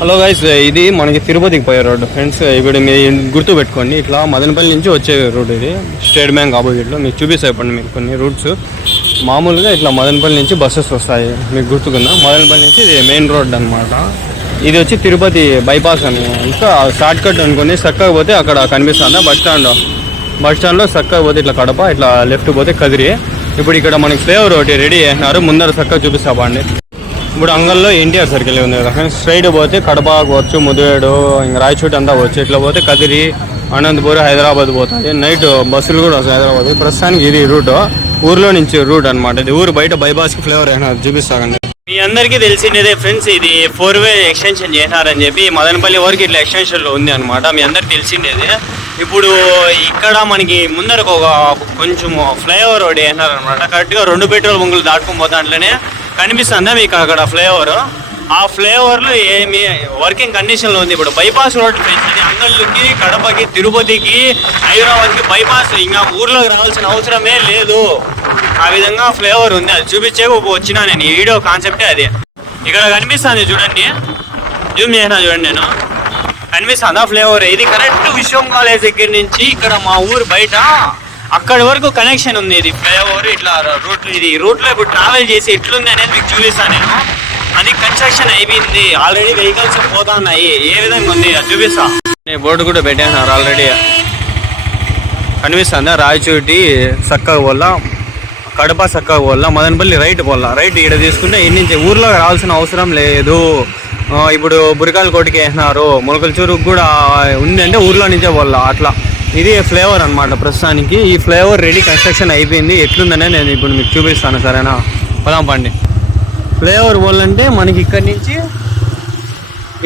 Hello guys, ఇది మనకి తిరుపతికి పోయే రోడ్డు ఫ్రెండ్స్. ఇప్పుడు మీరు గుర్తు పెట్టుకోండి, ఇట్లా మదనపల్లి నుంచి వచ్చే రోడ్ ఇది. స్టేట్ బ్యాంక్ ఆపోజిట్లో మీకు చూపిస్తాయి మీకు కొన్ని రూట్స్. మామూలుగా ఇట్లా మదనపల్లి నుంచి బస్సెస్ వస్తాయి, మీకు గుర్తుకుందా. మదనపల్లి నుంచి ఇది మెయిన్ రోడ్ అనమాట. ఇది వచ్చి తిరుపతి బైపాస్ అని, ఇంకా షార్ట్ కట్ అనుకుని చక్కగా పోతే అక్కడ కనిపిస్తుందా బస్ స్టాండ్లో చక్కగా పోతే ఇట్లా కడప, ఇట్లా లెఫ్ట్ పోతే కదిరి. ఇప్పుడు ఇక్కడ మనకి ఫ్లేవర్ ఒకటి రెడీ చేసినారు, ముందర చక్కగా చూపిస్తా బాండి. ఇప్పుడు అంగల్లో ఎన్టీఆర్ సర్కిల్ ఉంది కదా ఫ్రెండ్స్. స్ట్రైట్ పోతే కడప పోవచ్చు, ముదివేడు, ఇంకా రాయచోటి అంతా పోవచ్చు. ఇట్లా పోతే కదిరి, అనంతపురం, హైదరాబాద్ పోతాయి. నైట్ బస్సులు కూడా వస్తాయి హైదరాబాద్. ప్రస్తుతానికి ఇది రూట్, ఊర్లో నుంచి రూట్ అనమాట. ఇది ఊరు బయట బైపాస్కి ఫ్లేవర్ అయినా చూపిస్తాకండి. మీ అందరికీ తెలిసిందే ఫ్రెండ్స్, ఇది 4-వే ఎక్స్టెన్షన్ చేసినారని చెప్పి మదనపల్లి వరకు ఇట్లా ఎక్స్టెన్షన్లో ఉంది అనమాట. మీ అందరికి తెలిసిండేది. ఇప్పుడు ఇక్కడ మనకి ముందరకు ఒక కొంచెం ఫ్లైఓవర్ ఒకటి వేసినారనమాట. కరెక్ట్గా 2 పెట్రోల్ బంకులు దాటుకొని పోతా అట్లనే కనిపిస్తుందా మీకు అక్కడ ఫ్లైఓవర్. ఆ ఫ్లైఓవర్లో ఏమి వర్కింగ్ కండిషన్లో ఉంది. ఇప్పుడు బైపాస్ రోడ్ పెంచింది అంగళ్ళకి, కడపకి, తిరుపతికి, హైదరాబాద్కి బైపాస్. ఇంకా ఊర్లోకి రావాల్సిన అవసరమే లేదు. ఆ విధంగా ఫ్లైఓవర్ ఉంది. అది చూపించే వచ్చినా నేను. ఈ వీడియో కాన్సెప్టే అది. ఇక్కడ కనిపిస్తుంది చూడండి, జూమ్ చేసినా చూడండి. నేను కనిపిస్తుందా ఫ్లైఓవర్. ఇది కరెక్ట్ విశ్వం కాలేజ్ దగ్గర నుంచి ఇక్కడ మా ఊరు బయట అక్కడి వరకు కనెక్షన్ ఉంది. ఇది ఫ్లైఓవర్ ఇట్లా రూట్. ఇది రూట్లో ఇప్పుడు ట్రావెల్ చేసి ఎట్లుంది అనేది మీకు చూపిస్తాను నేను. అది కన్స్ట్రక్షన్ అయిపోయింది, ఆల్రెడీ వెహికల్స్ పోతా ఉన్నాయి. ఏ విధంగా ఉంది అది చూపిస్తా. నేను బోర్డు కూడా పెట్టేసినారు ఆల్రెడీ. కనిపిస్తుందా రాయచోటి చక్కగా పోల్ల, కడప చక్కగా పోల్ల, మదనపల్లి రైట్ పోల్ల. రైట్ ఇక్కడ తీసుకుంటే ఇన్నించి ఊర్లో రావాల్సిన అవసరం లేదు. ఇప్పుడు బురకాల కోటికి వేసినారు, మొలకల చెరువుకు కూడా ఉంది అంటే ఊర్లో నుంచే పోల్ల. అట్లా ఇది ఫ్లేవర్ అనమాట. ప్రస్తుతానికి ఈ ఫ్లేవర్ రెడీ, కన్స్ట్రక్షన్ అయిపోయింది. ఎట్లుందనే నేను ఇప్పుడు మీకు చూపిస్తాను, సరేనా. పొలం పండి ఫ్లేవర్ పోలంటే మనకి ఇక్కడి నుంచి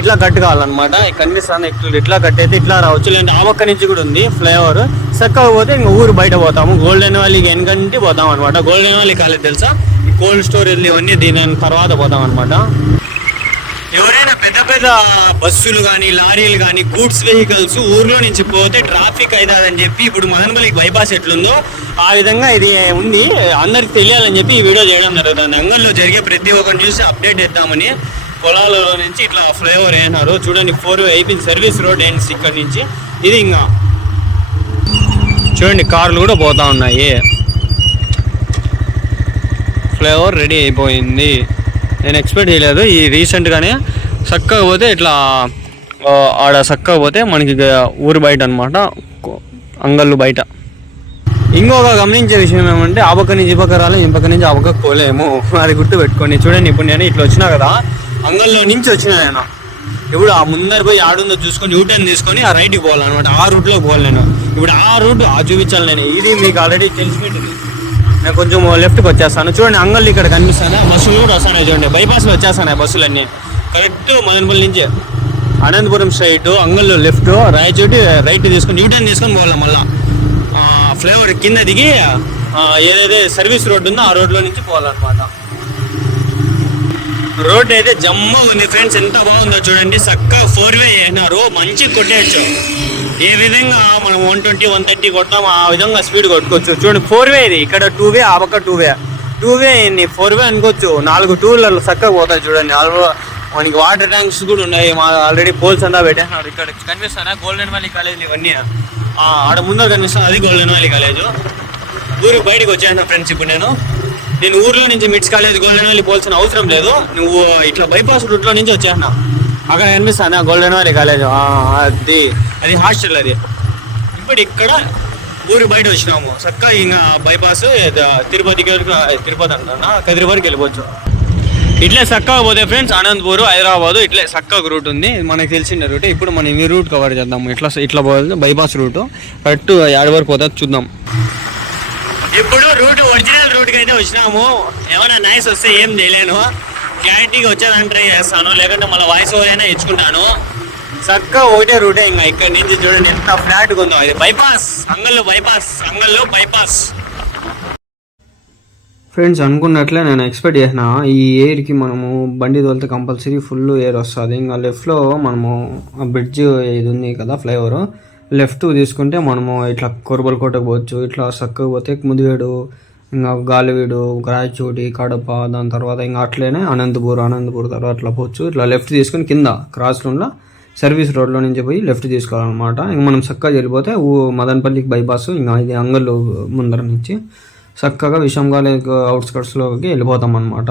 ఇట్లా కట్ కావాలన్నమాట. కనిపిస్తాను ఇట్లా కట్ అయితే ఇట్లా రావచ్చు, లేదంటే ఆ పక్క నుంచి కూడా ఉంది ఫ్లేవర్. చక్కగా పోతే ఇంకా ఊరు బయట పోతాము. గోల్డెన్ వ్యాలీకి వెనకంటి పోతాం అనమాట. గోల్డెన్ వ్యాలీ కాలేజ్ తెలుసా, ఈ కోల్డ్ స్టోరేజ్ ఇవన్నీ దీని తర్వాత పోతాం అనమాట. ఎవరైనా పెద్ద పెద్ద బస్సులు కానీ, లారీలు కానీ, గూడ్స్ వెహికల్స్ ఊర్లో నుంచి పోతే ట్రాఫిక్ అవుతుందని చెప్పి ఇప్పుడు మదనపల్లికి బైపాస్ ఎట్లుందో ఆ విధంగా ఇది ఉంది. అందరికి తెలియాలని చెప్పి ఈ వీడియో చేయడం జరుగుతుంది. అంగల్లో జరిగే ప్రతి ఒక్కరిని చూసి అప్డేట్ ఇద్దామని. పొలాలలో నుంచి ఇట్లా ఫ్లైఓవర్ అయినారు చూడండి. 4-వే అయిపోయింది, సర్వీస్ రోడ్ ఎండ్స్ ఇక్కడ నుంచి. ఇది ఇంకా చూడండి, కార్లు కూడా పోతా ఉన్నాయి. ఫ్లైఓవర్ రెడీ అయిపోయింది. నేను ఎక్స్పెక్ట్ చేయలేదు. ఈ రీసెంట్గానే చక్కగా పోతే ఇట్లా ఆడ చక్కగా పోతే మనకి ఊరు బయట అనమాట, అంగళ్ళు బయట. ఇంకొక గమనించే విషయం ఏమంటే ఆ పక్క నుంచి ఈ పక్క రాలేదు, ఈ పక్క నుంచి ఆ పక్క పోలేము. అది గుర్తు పెట్టుకోండి. చూడండి, ఇప్పుడు నేను ఇట్లా వచ్చినా కదా, అంగల్లో నుంచి వచ్చినా నేను. ఇప్పుడు ఆ ముందర పోయి ఆడుందో చూసుకొని యూటర్న్ తీసుకొని ఆ రైట్కి పోవాలన్నమాట. ఆ రూట్లోకి పోవాలి నేను. ఇప్పుడు ఆ రూట్ చూపించాలి నేను. ఇది మీకు ఆల్రెడీ తెలిసిపెట్టింది. నేను కొంచెం లెఫ్ట్కి వచ్చేస్తాను. చూడండి, అంగళ్ళు ఇక్కడ కనిపిస్తాను. బస్సులు కూడా వస్తాయి చూడండి. బైపాస్లో వచ్చేస్తాను బస్సులన్నీ. కరెక్ట్ మదనపల్లి నుంచి Anantapuram straight, Angallu left, Rayachoti right తీసుకొని యూటర్న్ తీసుకొని పోవాలి. మళ్ళీ ఫ్లైఓవర్ కింద దిగి ఏదైతే సర్వీస్ రోడ్డు ఉందో ఆ రోడ్లో నుంచి పోవాలన్నమాట. రోడ్ అయితే జమ్ము ఉంది ఫ్రెండ్స్. ఎంత బాగుందో చూడండి. చక్కగా 4-వే అయినారు, మంచి కొట్టేయచ్చు. ఏ విధంగా మనం 120, 130 కొడతాం ఆ విధంగా స్పీడ్ కొట్టుకోవచ్చు. చూడండి, 4-వే ఇది. ఇక్కడ 2-వే, ఆ పక్క 2-వే అయింది. 4-వే అనుకోవచ్చు. 4 టూవీలర్లు చక్కగా పోతాయి చూడండి. మనకి వాటర్ ట్యాంక్స్ కూడా ఉన్నాయి. మా ఆల్రెడీ పోల్స్ అంతా పెట్టేస్తున్నారు. ఇక్కడ కనిపిస్తానా గోల్డెన్ వ్యాలీ కాలేజ్ ఇవన్నీ. ఆడ ముందర కనిపిస్తాను, అది గోల్డెన్ వ్యాలీ కాలేజ్. ఊరికి బయటకు వచ్చేసాను ఫ్రెండ్స్. ఇప్పుడు నేను ఊర్లో నుంచి మిడ్స్ కాలేజ్, గోల్డెన్ వ్యాలీ పోల్సిన అవసరం లేదు. నువ్వు ఇట్లా బైపాస్ రూట్లో నుంచి వచ్చేసిన అక్కడ కనిపిస్తాను గోల్డెన్ వ్యాలీ కాలేజ్. అది హాస్టల్. అది ఇప్పుడు ఇక్కడ ఊరి బయట వచ్చినాము. చక్కగా ఇంకా బైపాస్ తిరుపతి అంటున్నా, కదిరి వరకు వెళ్ళిపోవచ్చు. ఇట్లే చక్కగా పోతే ఫ్రెండ్స్ అనంతపూర్, హైదరాబాద్ ఇట్లే చక్కగా రూట్ ఉంది. మనకు తెలిసిన రూట్. ఇప్పుడు మనం ఈ రూట్ కవర్ చేద్దాము. ఇట్లా పోతే బైపాస్ రూట్ కరెక్ట్ ఏడు వరకు పోతే చూద్దాం. ఇప్పుడు ఒరిజినల్ రూట్కి అయితే వచ్చినాము. ఏమైనా నైస్ వస్తే ఏం చేయలేను, క్లారిటీగా వచ్చేదాన్ని ట్రై చేస్తాను. లేకుంటే మళ్ళీ వాయిస్ ఓవర్ అయినా ఇచ్చుకుంటాను. చక్కగా ఒకటే రూటే. ఇంకా ఇక్కడ నుంచి చూడండి ఎంత ఫ్లాట్గా ఉందో. ఇది బైపాస్, అంగల్లో బైపాస్. ఫ్రెండ్స్, అనుకున్నట్లే నేను ఎక్స్పెక్ట్ చేసిన ఈ ఎయిర్కి మనము బండి తోలితే కంపల్సరీ ఫుల్ ఎయిర్ వస్తుంది. ఇంకా లెఫ్ట్లో మనము బ్రిడ్జ్ ఇది ఉంది కదా ఫ్లైఓవర్, లెఫ్ట్ తీసుకుంటే మనము ఇట్లా కోరబల్ కోటకు పోవచ్చు. ఇట్లా చక్కగా పోతే ముదివేడు, ఇంకా గాలివీడు, రాయచోటి, కడప, దాని తర్వాత ఇంకా అట్లనే అనంతపూర్ తర్వాత అట్లా పోవచ్చు. ఇట్లా లెఫ్ట్ తీసుకొని కింద క్రాస్ రోడ్లో సర్వీస్ రోడ్లో నుంచి పోయి లెఫ్ట్ తీసుకోవాలన్నమాట. ఇంక మనం చక్కగా వెళ్ళిపోతే మదనపల్లికి బైపాస్, ఇంకా ఇది అంగళ్ళు ముందర నుంచి చక్కగా విషంగాలి అవుట్స్కట్స్లోకి వెళ్ళిపోతాం అనమాట.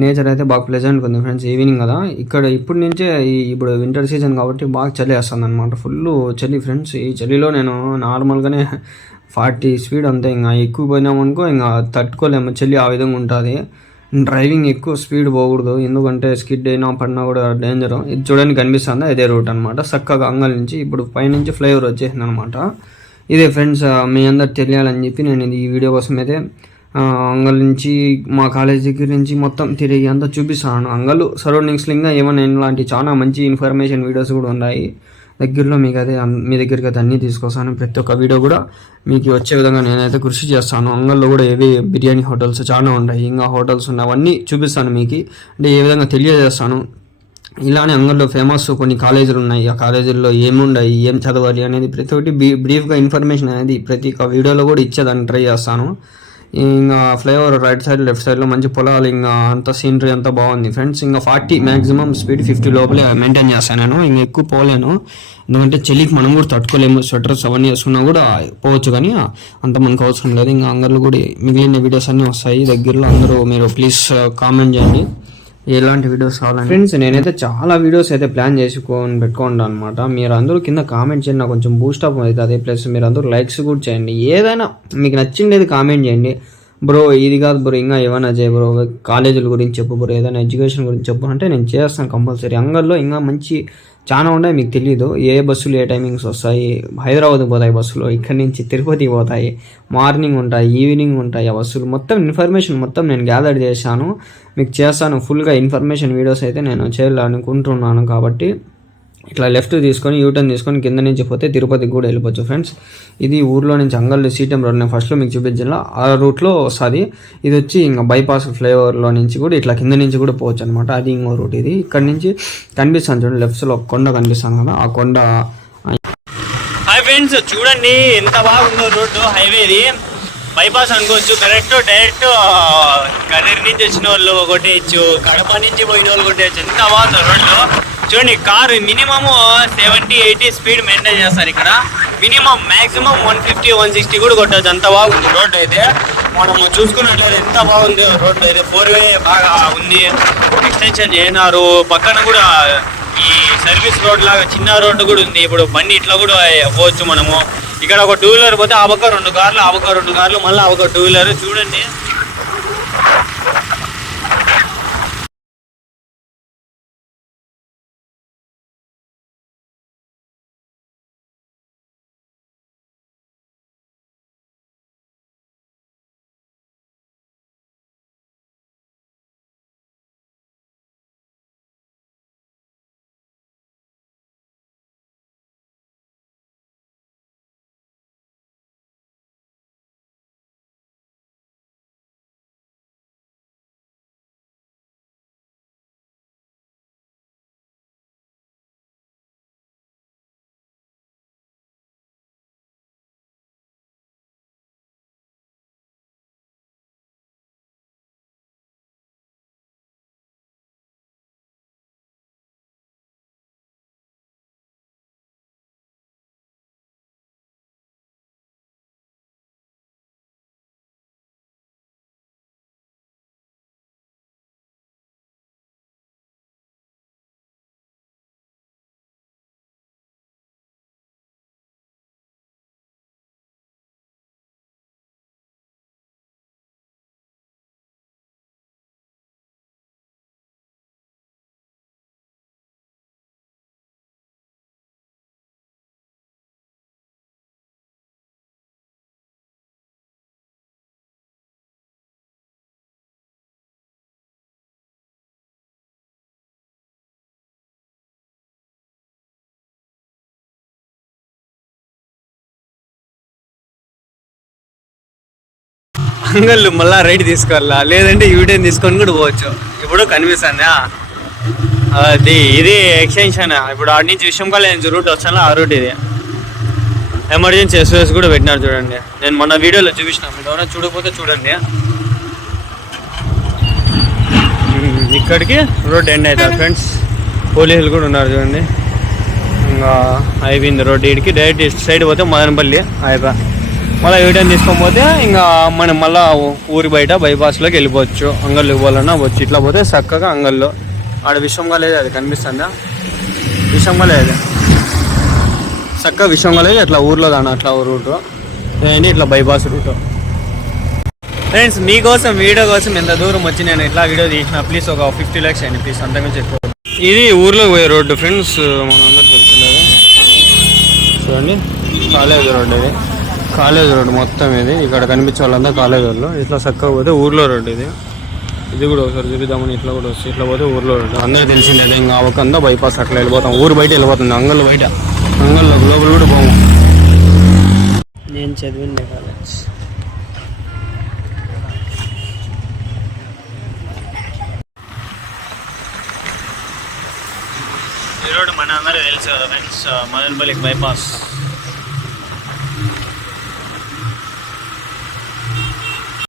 నేచర్ అయితే బాగా ప్లెజెంట్గా ఉంది ఫ్రెండ్స్. ఈవినింగ్ కదా ఇక్కడ ఇప్పటి నుంచే ఇప్పుడు వింటర్ సీజన్ కాబట్టి బాగా చలి వేస్తుంది అనమాట. ఫుల్ చలి ఫ్రెండ్స్. ఈ చలిలో నేను నార్మల్గానే 40 స్పీడ్ అంతే, ఇంకా ఎక్కువ పోయినామనుకో ఇంకా తట్టుకోలేము, చలి ఆ విధంగా ఉంటుంది. డ్రైవింగ్ ఎక్కువ స్పీడ్ పోకూడదు, ఎందుకంటే స్కిడ్ అయినా పడినా కూడా డేంజర్. ఇది చూడడానికి కనిపిస్తుందా, ఇదే రూట్ అనమాట. చక్కగా అంగల్ నుంచి ఇప్పుడు పైనుంచి ఫ్లైఓవర్ వచ్చేసింది అనమాట. ఇదే ఫ్రెండ్స్ మీ అందరు తెలియాలని చెప్పి నేను ఇది ఈ వీడియో కోసం అయితే అంగల్ నుంచి మా కాలేజ్ దగ్గర నుంచి మొత్తం తిరిగి అంతా చూపిస్తాను. అంగల్ సరౌండింగ్స్లో ఇంకా ఏమైనా ఇలాంటి చాలా మంచి ఇన్ఫర్మేషన్ వీడియోస్ కూడా ఉన్నాయి దగ్గరలో. మీకు అదే మీ దగ్గరికి అయితే అన్నీ తీసుకొస్తాను. ప్రతి ఒక్క వీడియో కూడా మీకు వచ్చే విధంగా నేనైతే కృషి చేస్తాను. అంగల్లో కూడా ఏవి బిర్యానీ హోటల్స్ చాలా ఉన్నాయి, ఇంకా హోటల్స్ ఉన్నాయి, అవన్నీ చూపిస్తాను మీకు. అంటే ఏ విధంగా తెలియజేస్తాను. ఇలానే అంగల్లో ఫేమస్ కొన్ని కాలేజీలు ఉన్నాయి, ఆ కాలేజీల్లో ఏముండాయి, ఏం చదవాలి అనేది ప్రతి ఒక్కటి బ్రీఫ్గా ఇన్ఫర్మేషన్ అనేది ప్రతి ఒక్క వీడియోలో కూడా ఇచ్చేదాన్ని ట్రై చేస్తాను. ఇంకా ఫ్లైఓవర్ రైట్ సైడ్ లెఫ్ట్ సైడ్లో మంచి పొలాలు, ఇంకా అంత సీనరీ అంతా బాగుంది ఫ్రెండ్స్. ఇంకా 40 మ్యాక్సిమం స్పీడ్ 50 లోపలే మెయింటైన్ చేస్తాను నేను. ఇంకా ఎక్కువ పోలేను, ఎందుకంటే చలికి మనం కూడా తట్టుకోలేము. స్వెటర్స్ అవన్నీ వేసుకున్నా కూడా పోవచ్చు, కానీ అంత మనకు అవసరం లేదు. ఇంకా అంగళ్ళు కూడా మిగిలిన వీడియోస్ అన్నీ వస్తాయి దగ్గరలో. అందరూ మీరు ప్లీజ్ కామెంట్ చేయండి ఎలాంటి వీడియోస్ కావాలని. ఫ్రెండ్స్ నేనైతే చాలా వీడియోస్ అయితే ప్లాన్ పెట్టుకోండి అనమాట. మీరు అందరూ కింద కామెంట్ చేయండి, నాకు కొంచెం బూస్టప్ అవుతుంది. ప్లస్ మీరు అందరూ లైక్స్ కూడా చేయండి. ఏదైనా మీకు నచ్చిండేది కామెంట్ చేయండి. బ్రో ఇది కాదు బ్రో, ఇంకా ఏమైనా చేయ బ్రో, కాలేజీల గురించి చెప్పు బ్రో, ఏదైనా ఎడ్యుకేషన్ గురించి చెప్పు అంటే నేను చేస్తాను కంపల్సరీ. అంగల్లో ఇంకా మంచి చాలా ఉన్నాయి, మీకు తెలియదు ఏ బస్సులు ఏ టైమింగ్స్ వస్తాయి. హైదరాబాద్కి పోతాయి బస్సులు, ఇక్కడి నుంచి తిరుపతికి పోతాయి, మార్నింగ్ ఉంటాయి, ఈవినింగ్ ఉంటాయి ఆ బస్సులు. మొత్తం ఇన్ఫర్మేషన్ మొత్తం నేను గ్యాదర్ చేశాను, మీకు చేస్తాను. ఫుల్గా ఇన్ఫర్మేషన్ వీడియోస్ అయితే నేను చేయాలనుకుంటున్నాను. కాబట్టి ఇట్లా లెఫ్ట్ తీసుకొని యూటర్న్ తీసుకొని కింద నుంచి పోతే తిరుపతికి కూడా వెళ్ళిపోవచ్చు ఫ్రెండ్స్. ఇది ఊర్లో నుంచి అంగళ్ళు సీటం రోడ్ నేను ఫస్ట్లో మీకు చూపించాను, ఆ రూట్లో వస్తుంది. ఇది వచ్చి ఇంకా బైపాస్ ఫ్లైఓవర్లో నుంచి కూడా ఇట్లా కింద నుంచి కూడా పోవచ్చు అనమాట. అది ఇంకో రూట్. ఇది ఇక్కడ నుంచి కనిపిస్తాను చూడండి, లెఫ్ట్లో కొండ కనిపిస్తాను కదా, ఆ కొండ. హాయ్ ఫ్రెండ్స్, చూడండి ఎంత బాగుందో రోడ్డు. హైవేది బైపాస్ అనుకోవచ్చు. డైరెక్ట్ కరీర్ నుంచి వచ్చిన వాళ్ళు కొట్టేయచ్చు, కడప నుంచి పోయిన వాళ్ళు కొట్టేయచ్చు. ఎంత బాగుందో రోడ్డు చూడండి. కారు మినిమము 70-80 స్పీడ్ మెయింటైన్ చేస్తారు ఇక్కడ. మినిమం మ్యాక్సిమం 150-160 కూడా కొట్టచ్చు, అంత బాగుంది రోడ్డు అయితే. మనము చూసుకున్నట్లయితే ఎంత బాగుంది రోడ్డు అయితే. 4-వే బాగా ఉంది, ఎక్స్టెన్షన్ చేయనారు. పక్కన కూడా ఈ సర్వీస్ రోడ్ లాగా చిన్న రోడ్డు కూడా ఉంది. ఇప్పుడు బండి ఇట్లా కూడా పోవచ్చు మనము. ఇక్కడ ఒక 2 వీలర్ పోతే ఆ పక్క 2 కార్లు, ఆ పక్క 2 కార్లు, మళ్ళీ ఆ పక్క 2 వీలర్. చూడండి అంగళ్ళు మళ్ళీ రైట్ తీసుకోవాలా, లేదంటే యూటర్న్ తీసుకొని కూడా పోవచ్చు. ఇప్పుడు కనిపిస్తుందా అది, ఇది ఎక్స్టెన్షన్. ఇప్పుడు ఆడి నుంచి విషయం కాలేజ్ రూట్ వస్తాను, ఆ రూట్ ఇది. ఎమర్జెన్సీ SOS కూడా పెట్టినారు చూడండి. నేను మొన్న వీడియోలో చూపించిన, మీరు ఎవరైనా చూడకపోతే చూడండి. ఇక్కడికి రోడ్ ఎండ్ అవుతుంది ఫ్రెండ్స్. పోలీసులు కూడా ఉన్నారు చూడండి. ఇంకా అయిపోయింది రోడ్. ఇడికి డైరెక్ట్ సైడ్ పోతే మదనపల్లి అయిపోయా. మళ్ళీ యూటర్న్ తీసుకొని పోతే ఇంకా మనం మళ్ళీ ఊరి బయట బైపాస్లోకి వెళ్ళిపోవచ్చు. అంగళ్ళకి పోవాలన్నా వచ్చి ఇట్లా పోతే చక్కగా అంగల్లో ఆడ విషయం కాలేదు, అది కనిపిస్తుందా? విషయం కాలేదు, చక్కగా విషయం కాలేదు. అట్లా ఊర్లో దాని అట్లా రూటు ఏంటి ఇట్లా బైపాస్ రూటు. ఫ్రెండ్స్ మీకోసం వీడియో కోసం ఎంత దూరం వచ్చి నేను ఇట్లా వీడియో తీసిన, ప్లీజ్ ఒక 50 lakhs అయ్యింది ప్లీజ్, అంతకుమించి ఎక్కువ. ఇది ఊర్లోకి పోయే రోడ్డు ఫ్రెండ్స్, మనందరూ తెలిసిండేది. చూడండి కాలేజ్ రోడ్డు, ఇది కాలేజ్ రోడ్డు మొత్తం. ఇది ఇక్కడ కనిపించే వాళ్ళంతా కాలేజ్ వాళ్ళు. ఇట్లా చక్కగా పోతే ఊర్లో రోడ్డు ఇది. ఇది కూడా ఒకసారి చూపిద్దామని ఇట్లా కూడా వస్తుంది. ఇట్లా పోతే ఊర్లో రోడ్డు అందరూ తెలిసిండేది. ఇంకా అవకందా బైపాస్ అట్లా వెళ్ళిపోతాం, ఊరు బయట వెళ్ళిపోతుంది. అంగళ్ళు బయట, అంగళ్ళు లోపల కూడా పోము. నేను చదివిండే కాలేజ్. ఈ రోడ్డు మన అందరూ తెలుసు కదా ఫ్రెండ్స్, మదనపల్లికి బైపాస్.